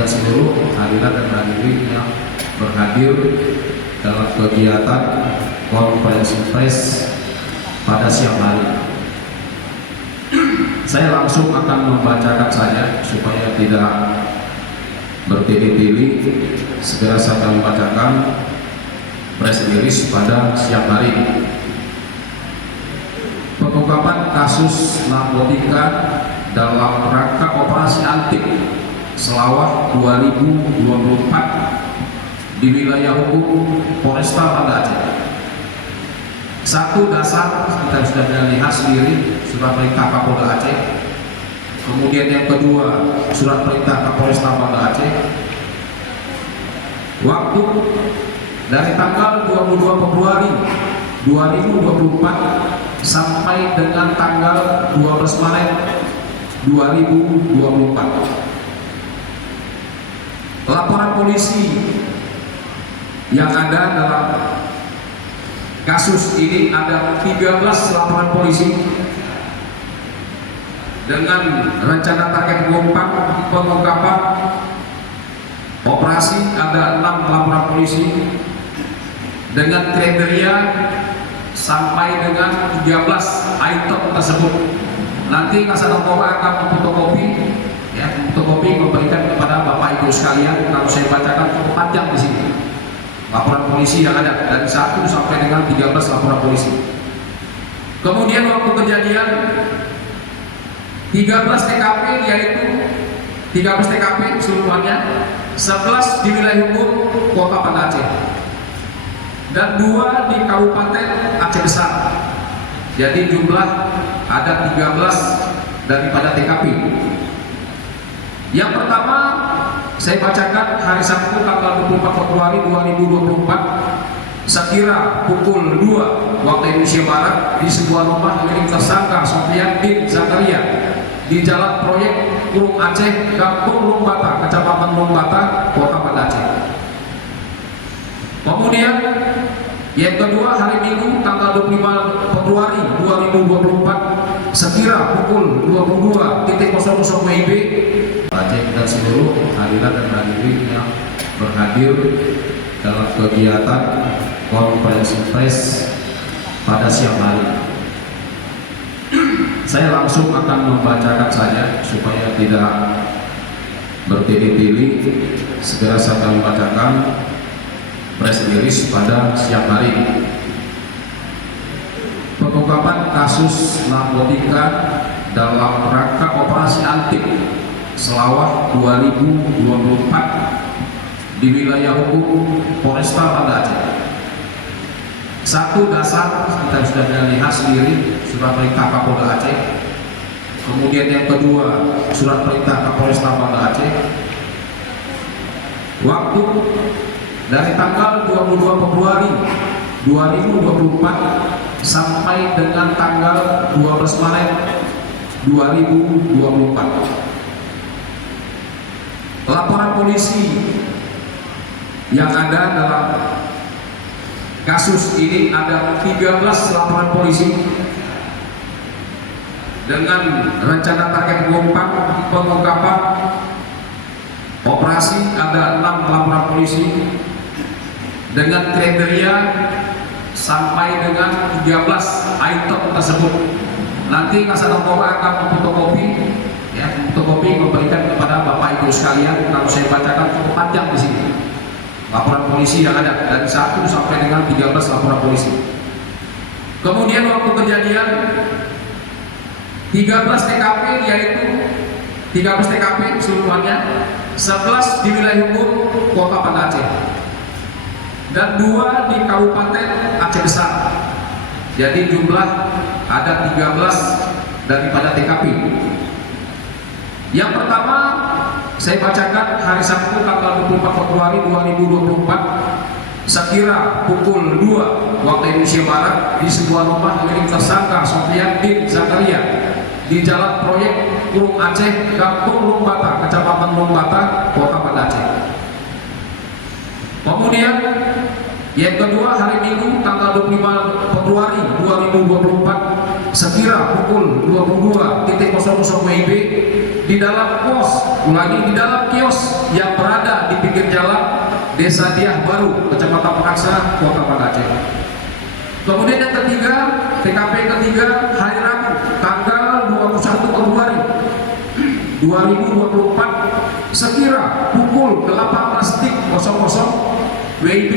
dan seluruh hadirat dan hadirin yang berhadir dalam kegiatan konferensi pers pada siang hari. Saya langsung akan membacakan saja supaya tidak bertele-tele. Segera saya akan membacakan press release pada siang hari ini. Pengungkapan kasus narkotika dalam rangka operasi antik Selawah 2024 di wilayah hukum Polresta Banda Aceh. Satu dasar kita sudah lihat sendiri surat perintah Kapolda Aceh. Kemudian yang kedua surat perintah Kapolresta Banda Aceh. Waktu dari tanggal 22 Februari 2024 sampai dengan tanggal 12 Maret 2024. Laporan polisi yang ada dalam kasus ini ada 13 laporan polisi dengan rencana target pengungkapan operasi. Ada 6 laporan polisi dengan kriteria sampai dengan 13 item tersebut. Nanti Kasat Narkoba akan memfotokopi, memberikan kepada Bapak Ibu sekalian. Kalau saya bacakan cukup panjang di sini laporan polisi yang ada dari 1 sampai dengan 13 laporan polisi. Kemudian waktu kejadian 13 TKP, yaitu 13 TKP keseluruhannya, 11 di wilayah hukum Kota Banda Aceh dan 2 di Kabupaten Aceh Besar. Jadi jumlah ada 13 daripada TKP. Yang pertama saya bacakan hari Sabtu tanggal 24 Februari 2024 sekira pukul 2 waktu Indonesia Barat di sebuah rumah milik tersangka Sofian bin Zakaria di Jalan Proyek Kurung Aceh, Kampung Lumbata, Kecamatan Lumbata, Kota Banda Aceh. Kemudian yang kedua hari Minggu tanggal 25 Februari 2024 sekira pukul 22.00 WIB Aceh dan seluruh hadirat dan hadirin yang berhadir dalam kegiatan konferensi pers pada siang hari. Saya langsung akan membacakan saja supaya tidak bertele-tele. Segera saya akan membacakan press release pada siang hari ini. Pengungkapan kasus narkotika dalam rangka operasi antik Selawah 2024 di wilayah hukum Polresta Banda Aceh. Satu dasar kita sudah lihat sendiri surat perintah Kapolda Aceh. Kemudian yang kedua surat perintah Kapolresta Banda Aceh. Waktu dari tanggal 22 Februari 2024 sampai dengan tanggal 12 Maret 2024. Laporan polisi yang ada dalam kasus ini ada 13 laporan polisi dengan rencana target pengungkapan operasi. Ada 6 laporan polisi dengan kriteria sampai dengan 13 item tersebut. Nanti Kasat Narkoba akan memfotokopi, memberikan kepada Bapak Ibu sekalian. Kalau saya bacakan cukup panjang di sini laporan polisi yang ada dari 1 sampai dengan 13 laporan polisi. Kemudian waktu kejadian 13 TKP, yaitu 13 TKP keseluruhannya, 11 di wilayah hukum Kota Banda Aceh dan 2 di Kabupaten Aceh Besar. Jadi jumlah ada 13 daripada TKP. Yang pertama saya bacakan hari Sabtu tanggal 24 Februari 2024 sekira pukul 2 waktu Indonesia Barat di sebuah rumah milik tersangka Sofian bin Zakaria di Jalan Proyek Kurung Aceh, Kampung Lumbata, Kecamatan Lumbata, Kota Banda Aceh. Kemudian yang kedua hari Minggu tanggal 25 Februari 2024 sekira pukul 22.00 WIB di dalam kios yang Desa Diah Baru, Kecamatan Peraksa, Kota Banda Aceh. Kemudian yang ketiga, TKP ketiga hari Rabu tanggal 21 Februari 2024 sekira pukul 18.00 WIB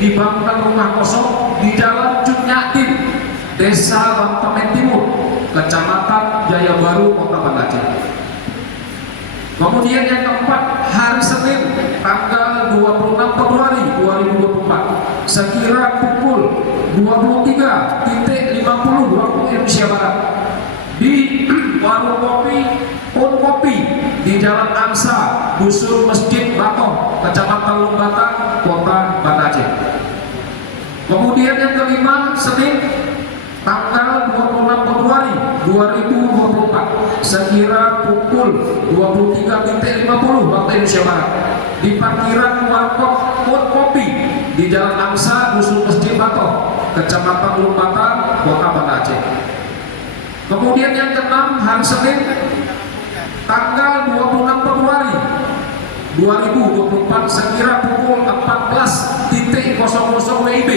dibangunkan rumah kosong di Jalan Cunyatin, Desa Bantamen Timur, Kecamatan Jaya Baru, Kota Banda Aceh. Kemudian yang keempat, hari Senin tanggal 26 Februari 2024 sekira pukul 23.50 waktu Indonesia Barat di warung kopi Pon Kopi di Jalan Angsa, Dusun Masjid Batong, Kecamatan Lumbata, Kota Banda Aceh. Kemudian yang kelima, Senin tanggal 26 Februari 2024 sekira pukul 23.50 waktu Indonesia Barat di parkiran warkop Pon Kopi di Jalan Angsa, Dusun Masjid Batong, Kecamatan Lumbata, Kota Banda Aceh. Kemudian yang keenam, hari Senin tanggal 26 Februari 2024 sekira pukul 14.00 WIB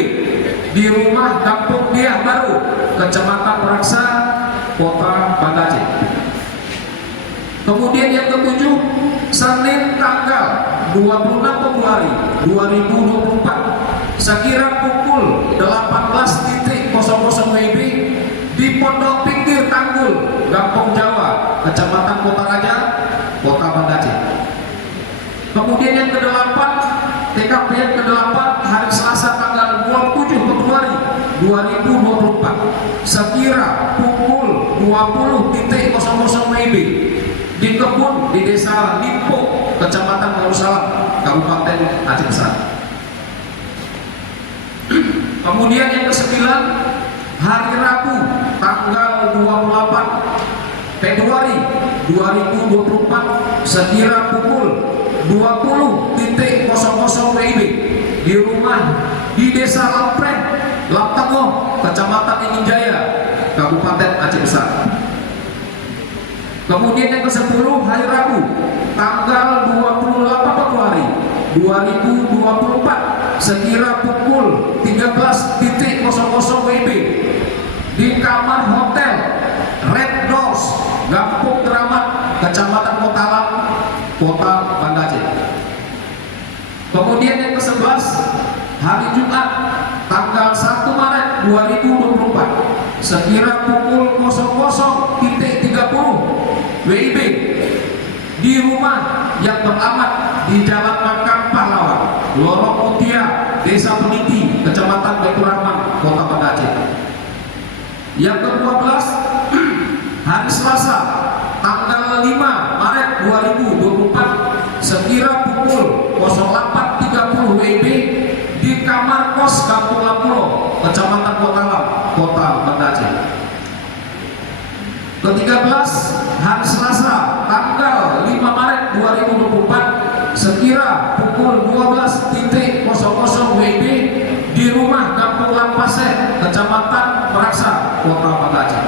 di rumah Kampung Diah Baru, Kecamatan Peraksa, Kota Banda Aceh. Kemudian yang ketujuh, Senin tanggal 26 Februari 2024 sekira pukul 18.00 WIB di Pondok Pinggir Tanggul, Kampung Jawa, Kecamatan Kota Raja, Kota Banda Aceh. Kemudian yang kedelapan, TKP yang kedelapan hari Selasa tanggal 27 Februari 2024 sekira pukul 20.00 WIB di kebun di Desa Limpo, Kecamatan Darussalam, Kabupaten Aceh Besar. Kemudian yang kesembilan, hari Rabu tanggal 28 Februari 2024 sekira pukul 20.00 WIB di rumah di Desa Lampren, Laptengoh, Kecamatan Ingin Jaya, Kabupaten Aceh Besar. Kemudian yang ke-10, hari Rabu tanggal 28 Februari 2024 sekira pukul 13.00 WIB di kamar hotel Red Doors, Gampung Keramat, Kecamatan Kotalam, Kota Banda Aceh. Kemudian yang ke-11, hari Jumat tanggal 1 Maret 2024 sekira pukul 00.30 WIB di rumah yang beralamat di Jalan Makam Pahlawan, Lorong Mutia, Desa Peniti, Kecamatan Baitur Rahman, Kota Banda Aceh. Yang ke-12, hari Selasa tanggal 5 Maret 2024 sekira pukul 08.30 WIB di kamar kos Kampung Lampulo, Kecamatan Kotalam, Kota Banda Aceh. Ke-13, hari Selasa tanggal 5 Maret 2024 sekira pukul 12.00 WIB di rumah Kampung Lampase, Kecamatan Peraksa, Kota Banda Aceh.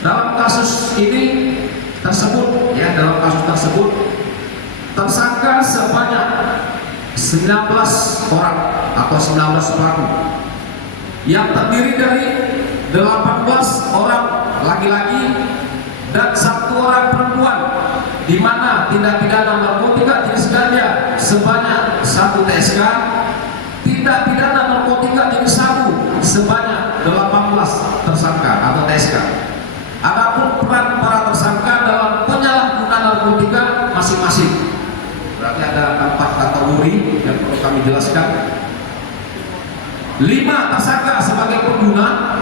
Dalam kasus ini tersebut, dalam kasus tersebut tersangka sebanyak 19 orang atau 19 pelaku yang terdiri dari 18 orang laki-laki dan 1 orang perempuan, di mana tindak pidana narkotika jenis ganja sebanyak 1 TSK, tindak pidana narkotika jenis sabu sebanyak 18 tersangka atau TSK. Adapun peran para tersangka dalam penyalahgunaan narkotika masing-masing, berarti ada 4 kategori yang perlu kami jelaskan. 5 tersangka sebagai pengguna,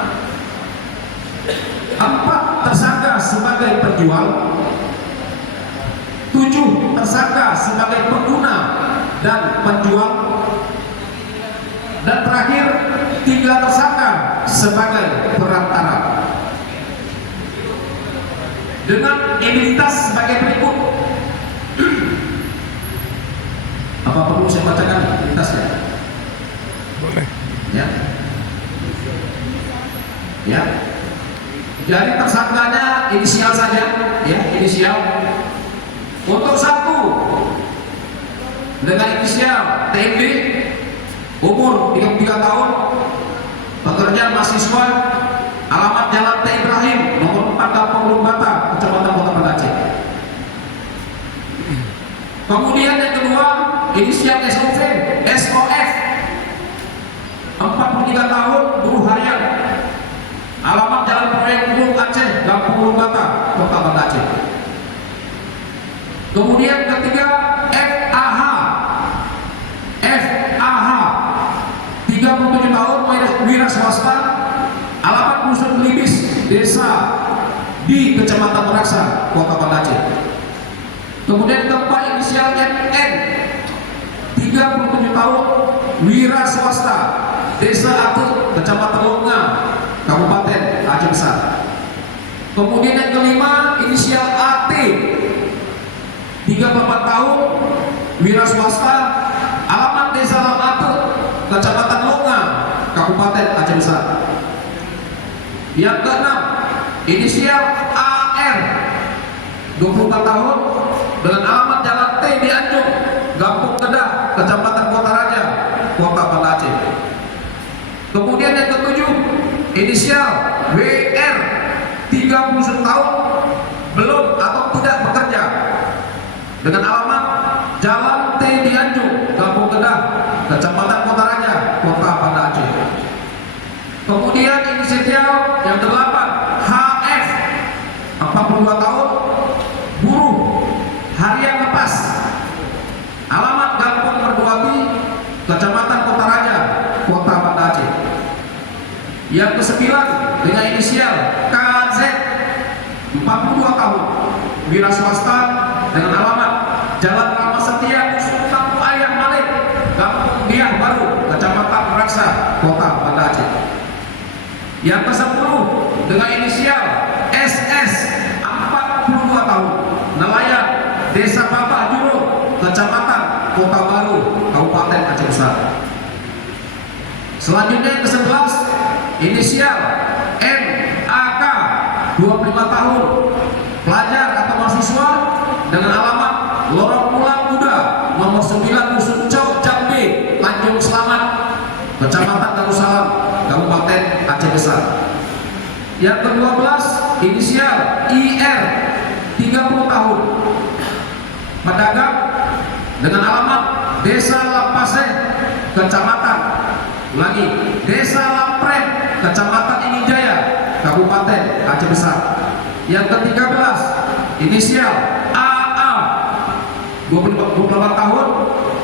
4 tersangka sebagai penjual, 7 tersangka sebagai pengguna dan penjual, dan terakhir 3 tersangka sebagai perantara. Dengan identitas sebagai berikut. Apa perlu saya bacakan identitasnya? Boleh. Ya. Jadi tersangkanya inisial saja, inisial. Untuk 1 dengan inisial TMD, umur 33 tahun, pekerjaan mahasiswa, alamat Jalan T. Ibrahim, nomor 4 Kampung Lumbata, Kecamatan Kota Banda Aceh. Kemudian yang kedua, inisial SOF, 43 tahun, buruh harian, alamat Jalan Proyek Bulog Aceh, Kampung Lumbata, Kota Banda Aceh. Kemudian ketiga, FAH, 37 tahun, wira swasta, alamat Dusun Libis, desa di Kecamatan Meraksa, Kota Banda Aceh. Kemudian keempat, inisial MN, 37 tahun, wira swasta, desa Atut, Kecamatan Longa, Kabupaten Aceh Besar. Kemudian yang kelima, inisial AT, 34 tahun, wira swasta, alamat desa Atut, Kecamatan Longa, Kabupaten Aceh Besar. Yang keenam, inisial AR, 24 tahun, dengan alamat Jalan T di Anjuk, Kampung Kedah, Kecamatan Kota Raja, Kota Banda Aceh. Kemudian yang ketujuh, inisial WR, 31 tahun, belum atau tidak bekerja, dengan alamat Jalan T di Anjuk, Kampung Kedah, Kecamatan Kota Raja, Kota Banda Aceh. Kemudian inisial yang ke-8, HF, 42 tahun, buruh harian lepas, alamat Kampung Merduati, Kecamatan Kota Raja, Kota Banda Aceh. Yang ke-9 dengan inisial KZ, 42 tahun, wira swasta, dengan alamat Jalan Rama Setia, Dusun Kampung Ayam Malik, Kampung Biak Baru, Kecamatan Meraksa, Kota Banda Aceh. Yang ke-10 dengan inisial SS, 42 tahun, nelayan, desa Babak Juru, Kecamatan Kota Baru, Kabupaten Aceh Besar. Selanjutnya yang ke-11, inisial MAK, 25 tahun, pelajar atau mahasiswa, dengan alamat Lorong Pulang Muda, nomor 9 Dusun Cok Jambi, Tanjung Selamat, Kecamatan Darussalam, Kabupaten Aceh Besar. Yang ke-12, inisial IR, 30 tahun, pedagang, dengan alamat Desa Lapaseh, Kecamatan, ulangi, Desa Lampreng, Kecamatan Inijaya, Kabupaten Aceh Besar. Yang ke-13, inisial AA, 28 tahun,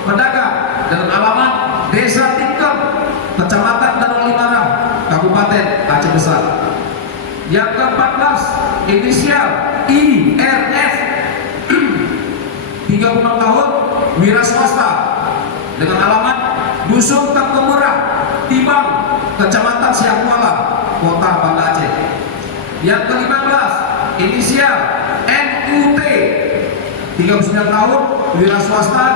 pedagang, dengan alamat Desa Tingkem, Kecamatan Darul Limara, Kabupaten Aceh Besar. Yang ke-14, inisial IRF, 36 tahun, wira swasta, dengan alamat Dusun Tengkemerah, Tibang, Kecamatan Siak Kuala, Kota Banda Aceh. Yang ke-15, inisial NUT, 39 tahun, wira swasta,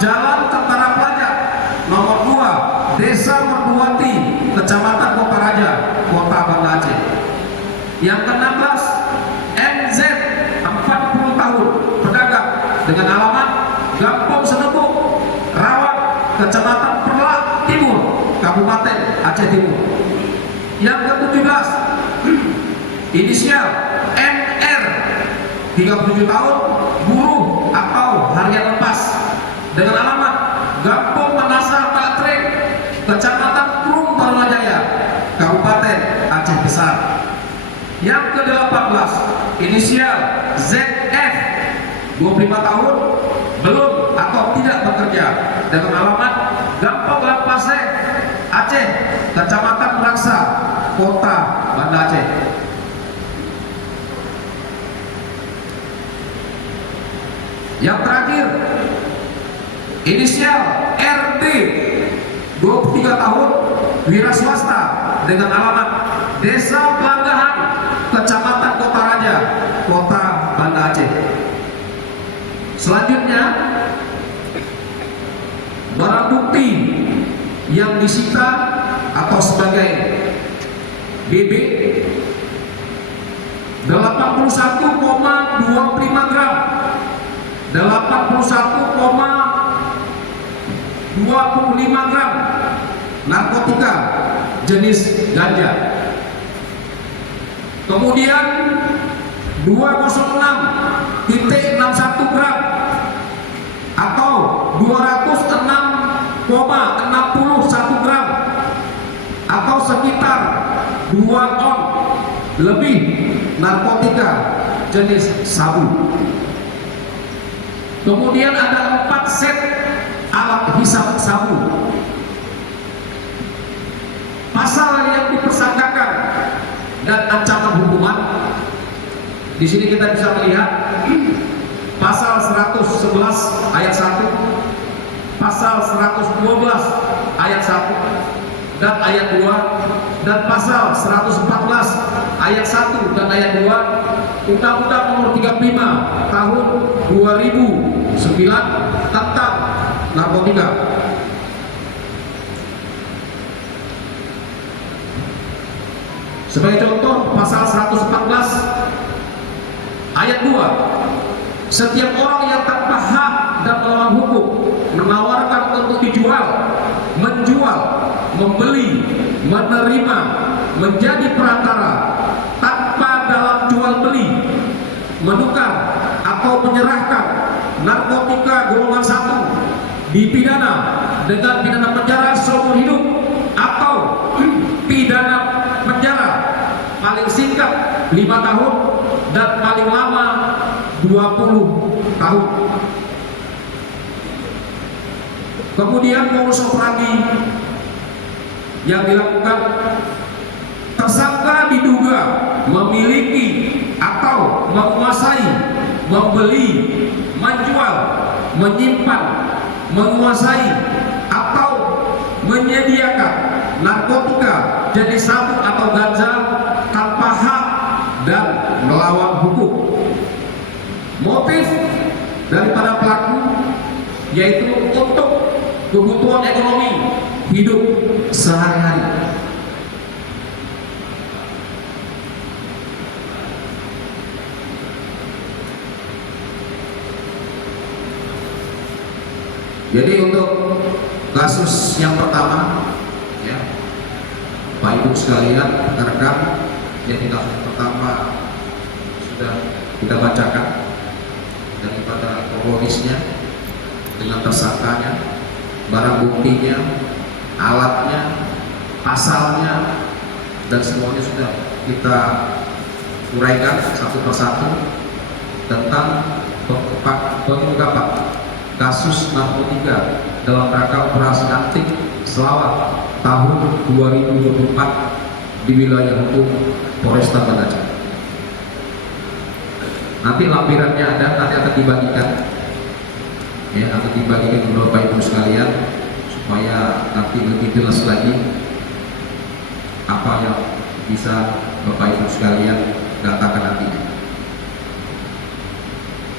Jalan Tentara Pelajar, nomor 2, Desa Merduati, Kecamatan Kota Raja, Kota Banda Aceh. Yang ke-16, NZ, 40 tahun, pedagang, dengan alamat Gampong Senebuk, Rawak, Kecamatan Perlak Timur, Kabupaten Aceh Timur. Yang ke-17, inisial NR, 37 tahun, buruh atau harian lepas, dengan alamat Gampong Menasar Batrek, Kecamatan Kurung Tarumajaya, Kabupaten Aceh Besar. Yang ke-18, inisial ZF, 25 tahun, belum atau tidak bekerja, dengan alamat Gampong Lapaseh, Aceh, Kecamatan Meraksa, Kota Banda Aceh. Yang terakhir, inisial RD, 23 tahun, wira swasta, dengan alamat Desa Pelanggahan, Kecamatan Kota Raja, Kota Banda Aceh. Selanjutnya, barang bukti yang disita atau sebagai BB, 81,25 gram, 81,25 25 gram narkotika jenis ganja. Kemudian 206,61 gram atau 206,61 gram atau sekitar 2 on lebih narkotika jenis sabu. Kemudian ada 4 set alat hisap sabu. Pasal yang dipersangkakan dan ancaman hukuman di sini kita bisa melihat pasal 111 ayat 1, pasal 112 ayat 1 dan ayat 2, dan pasal 114 ayat 1 dan ayat 2 Undang-Undang Nomor 35 Tahun 2009 tentang narkotika. Sebagai contoh, pasal 114 ayat 2, setiap orang yang tanpa hak dan melawan hukum menawarkan untuk dijual, menjual, membeli, menerima, menjadi perantara tanpa dalam jual beli, menukar atau menyerahkan narkotika golongan 1 dipidana dengan pidana penjara seumur hidup atau pidana penjara paling singkat 5 tahun dan paling lama 20 tahun. Kemudian modus operandi yang dilakukan, tersangka diduga memiliki atau menguasai, membeli, menjual, menyimpan, menguasai atau menyediakan narkotika jenis sabu atau ganja tanpa hak dan melawan hukum. Motif daripada pelaku yaitu untuk kebutuhan ekonomi hidup sehari-hari. Jadi untuk kasus yang pertama, ya, Pak Ibu sekalian, rekan-rekan, yang kasus pertama sudah kita bacakan daripada kronologisnya dengan tersangkanya, barang buktinya, alatnya, pasalnya, dan semuanya sudah kita uraikan satu persatu tentang pengungkapan kasus narkotika dalam rangka operasi antik Selawat tahun 2024 di wilayah hukum Polresta Banda Aceh. Nanti lampirannya ada, nanti akan dibagikan, ya, akan dibagikan kepada Bapak Ibu sekalian supaya nanti lebih jelas lagi apa yang bisa Bapak Ibu sekalian datakan nantinya.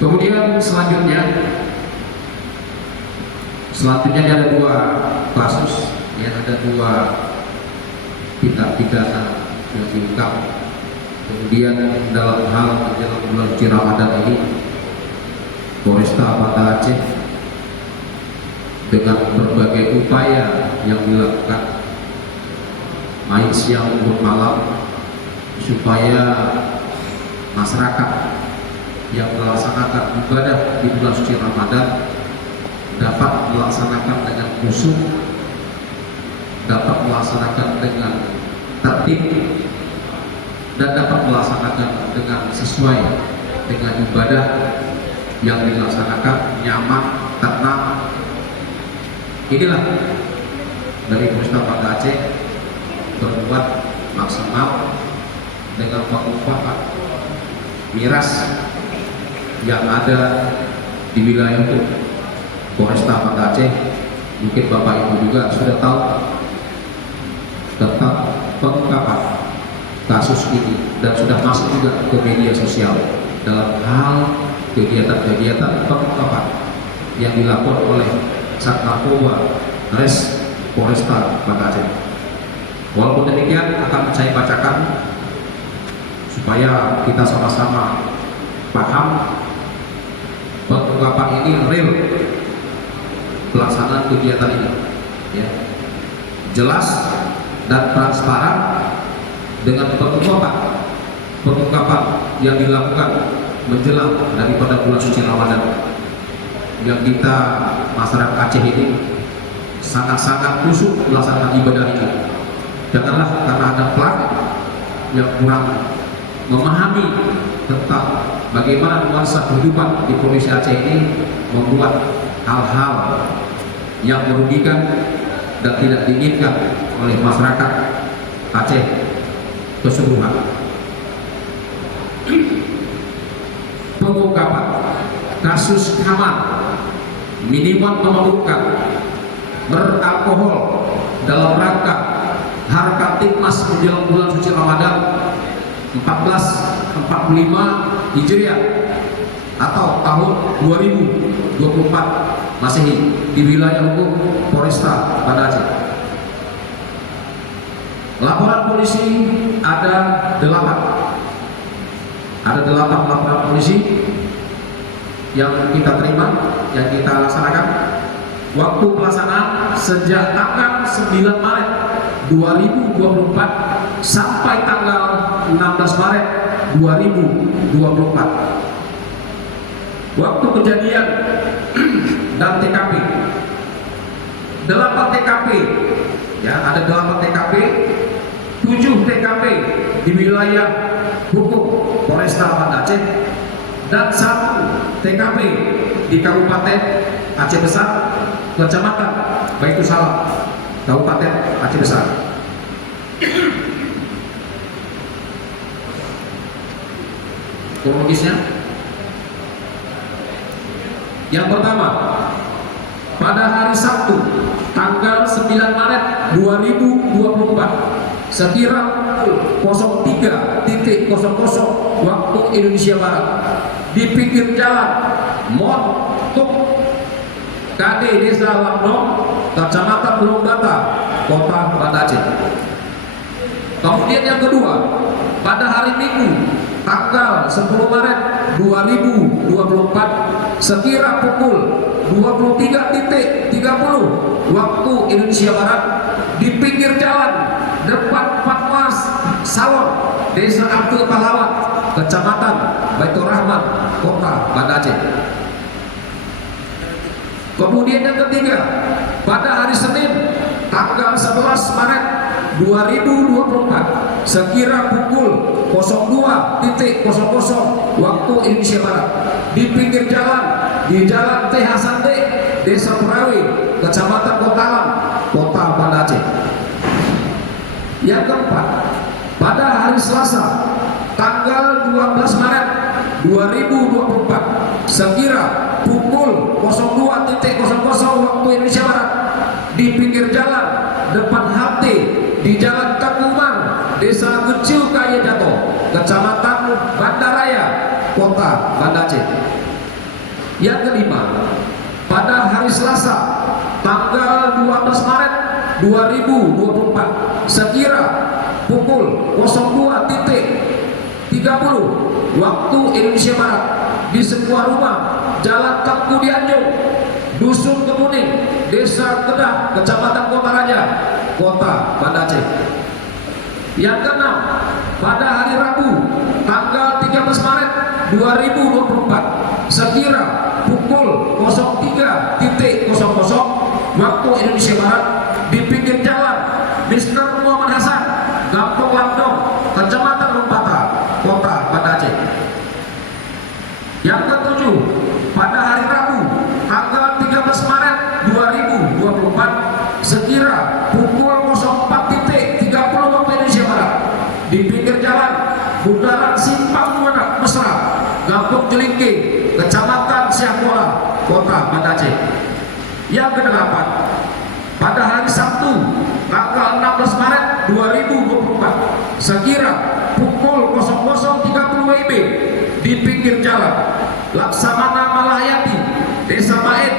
Kemudian selanjutnya ada 2 kasus, yang ada 2 tindak pidana yang diungkap. Kemudian dalam hal menjelang bulan suci Ramadan ini, Polresta Banda Aceh dengan berbagai upaya yang dilakukan main siang maupun malam supaya masyarakat yang melaksanakan ibadah di bulan suci Ramadan dapat melaksanakan dengan khusyuk, dapat melaksanakan dengan tertib, dan dapat melaksanakan dengan sesuai dengan ibadah yang dilaksanakan nyaman, tenang. Inilah dari Polresta Banda Aceh berbuat maksimal dengan pengumpahan miras yang ada di wilayah itu Polresta Banda Aceh. Mungkin Bapak Ibu juga sudah tahu tentang pengungkapan kasus ini dan sudah masuk juga ke media sosial dalam hal kegiatan-kegiatan pengungkapan yang dilakukan oleh Sat Narkoba Res Polresta Banda Aceh. Walaupun demikian akan saya bacakan supaya kita sama-sama paham pengungkapan ini real pelaksanaan kegiatan ini. Ya. Jelas dan transparan dengan pengungkapan yang dilakukan menjelang daripada bulan suci Ramadan, yang kita masyarakat Aceh ini sangat-sangat khusyuk melaksanakan ibadah ini. Janganlah karena ada pelanggan yang kurang memahami tentang bagaimana nuansa kehidupan di Provinsi Aceh ini, membuat hal-hal yang merugikan dan tidak diinginkan oleh masyarakat Aceh keseluruhan. Pengungkapan kasus kamar minuman memabukkan beralkohol dalam rangka harkat tikmas menjelang bulan suci Ramadan 1445 Hijriah atau tahun 2024 Masehi di wilayah hukum Polresta Banda Aceh. Laporan polisi ada 8 laporan polisi yang kita terima, yang kita laksanakan. Waktu pelaksanaan sejak tanggal 9 Maret 2024 sampai tanggal 16 Maret 2024. Waktu kejadian dan TKP 8 TKP, ya, ada 8 TKP, 7 TKP di wilayah hukum Polresta Banda Aceh dan 1 TKP di Kabupaten Aceh Besar, Kecamatan Baitusalam, Kabupaten Aceh Besar. Kronologisnya, yang pertama, pada hari Sabtu tanggal 9 Maret 2024 sekira pukul 03.00 waktu Indonesia Barat di pinggir jalan Montuk KD Desa Lamdong, Kecamatan Belum Bata, Kota Banda Aceh. Kemudian yang kedua, pada hari Minggu tanggal 10 Maret 2024 sekira pukul 23.30 waktu Indonesia Barat di pinggir jalan depan Fatwas Salon Desa Abdul Pahlawan, Kecamatan Baitur Rahman, Kota Banda Aceh. Kemudian yang ketiga, pada hari Senin tanggal 11 Maret 2024 sekira pukul 02.00 waktu Indonesia Barat di pinggir jalan di Jalan T. Hasande, Desa Perawi, Kecamatan Kotalan, Kota Banda Aceh. Yang keempat, pada hari Selasa tanggal 12 Maret 2024 sekira pukul 02.00 waktu Indonesia Barat di pinggir jalan depan HT di Jalan Takuman, Desa Kecil Kaya Jatuh, Kecamatan Bandaraya, Kota Banda Aceh. Yang kelima, pada hari Selasa tanggal 12 Maret 2024 sekira pukul 02.30 waktu Indonesia Barat di sebuah rumah Jalan Tengku Dianjung, Dusun Kemuning, Desa Kedah, Kecamatan Kota Raja, Kota Banda Aceh. Yang keenam, pada hari Rabu tanggal 13 Maret 2024 sekira pukul 03.00 waktu Indonesia Barat di pinggir jalan Mr. Muhammad Hasan, Kampung Lamdong, Kecamatan Lompata, Kota Banda Aceh. Yang ketujuh, pada hari Rabu tanggal 13 Maret 2024 sekira pukul 04.30 waktu Indonesia Barat di pinggir jalan Bundaran Simpang Mesra, Kampung Jelingke, Kecamatan Siakola, Kota Banda Aceh. Yang kedelapan, pada hari Sabtu tanggal 16 Maret 2024 sekira pukul 00.30 WIB di pinggir jalan Laksamana Malahayati, Desa Bait,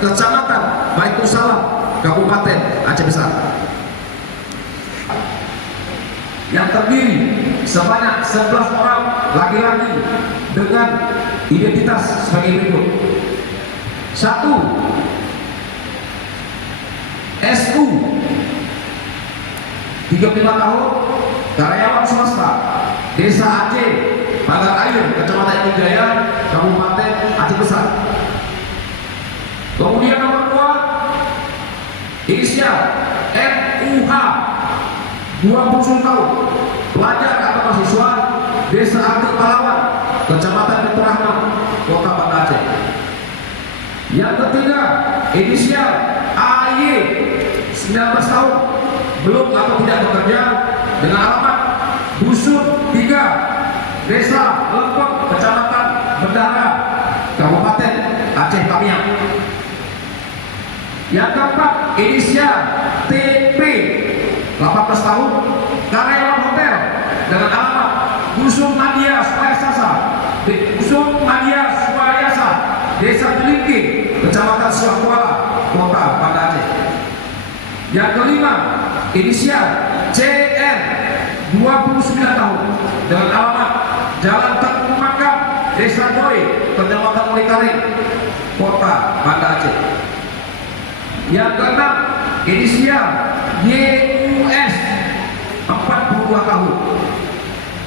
Kecamatan Baitusalam, Kabupaten Aceh Besar, yang terdiri sebanyak 11 orang laki-laki dengan identitas sebagai berikut. 1. 35 tahun, karyawan swasta, Desa Aceh, Pagar Air, Kecamatan Inung Jaya, Kabupaten Aceh Besar. Kemudian nomor 2, inisial MUH, 20 tahun, pelajar atau mahasiswa, Desa Akil Palawan, Kecamatan Batu Rahman, Kota Banda Aceh. Yang ketiga, inisial AY, 19 tahun, belum atau tidak bekerja, dengan alamat Dusun 3, Desa Lempeng, Kecamatan Bendara, Kabupaten Aceh Tamiang. Yang keempat, inisial TP, 18 tahun, karyawan hotel, dengan alamat Dusun Madia Swayasa, Dusun Madia Swayasa, Desa Jelingki, Kecamatan Siakuala, Kota Banda Aceh. Yang kelima, inisial CN, 29 tahun, dengan alamat Jalan Tengku Makam, Desa Joy, Kecamatan Mulikaring, Kota Banda Aceh. Yang keenam, inisial YUS, 42 tahun,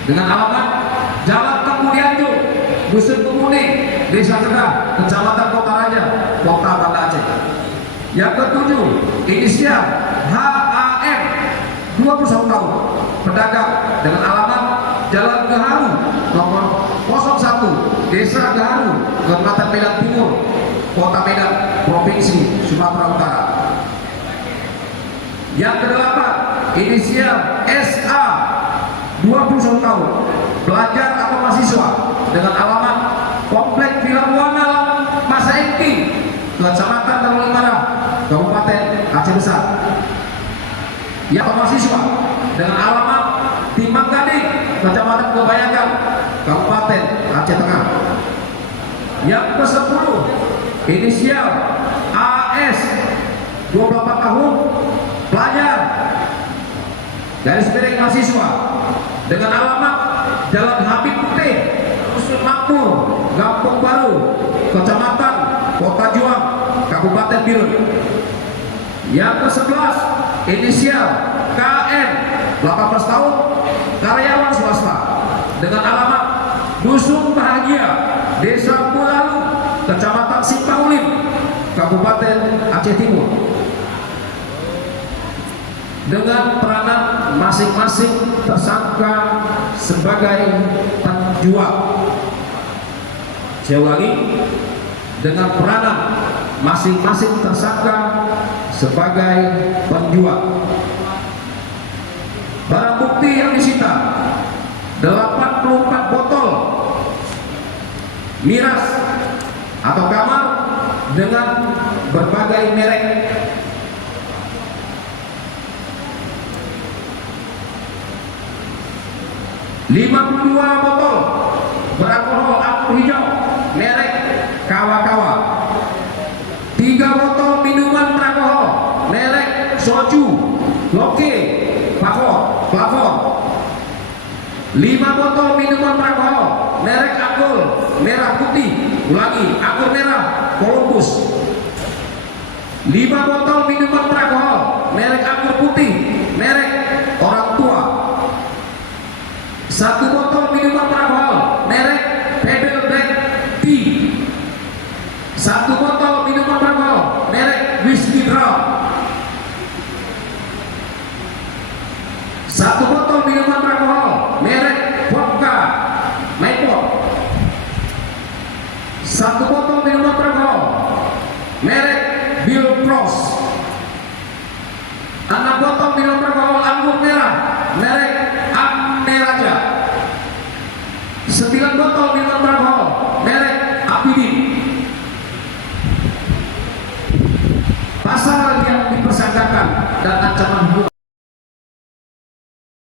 dengan alamat Jalan Tengku Dianju, Dusun Kemuning, Desa Kedah, Kecamatan Kota Raja, Kota Banda Aceh. Yang ketujuh, inisial HAM, 21 tahun, pedagang, dengan alamat Jalan Gaharu nomor 01, Desa Gaharu, Kecamatan Medan Timur, Kota Medan, Provinsi Sumatera Utara. Yang kedelapan, inisial SA, 21 tahun, pelajar atau mahasiswa, dengan alamat Komplek Villa Buana Masaiki, Kecamatan Darul Imara, Kabupaten Aceh Besar. Yang mahasiswa, dengan alamat Timbang Gading, Kecamatan Kebayakan, Kabupaten Aceh Tengah. Yang ke-10, inisial AS, 24 tahun, pelajar, garis miring mahasiswa, dengan alamat Jalan Habib Putih, Dusun Makmur, Gampung Baru, Kecamatan Kota Juang, Kabupaten Birun. Yang ke-11, inisial KM, 18 tahun, karyawan swasta, dengan alamat Dusun Bahagia, Desa Pulalu, Kecamatan Simpang Kabupaten Aceh Timur. Dengan peranan masing-masing tersangka sebagai penjual. Saya ulangi, dengan peranan masing-masing tersangka sebagai penjual. Barang bukti yang disita 84 botol miras atau kamar dengan berbagai merek. 52 botol beralkohol anggur hijau merek Kawa-Kawa. 3 botol minuman beralkohol merek Soju, Loke, Plafon. 5 botol minuman beralkohol merek Anggur merah putih, ulangi, Anggur merah Columbus. 5 botol minuman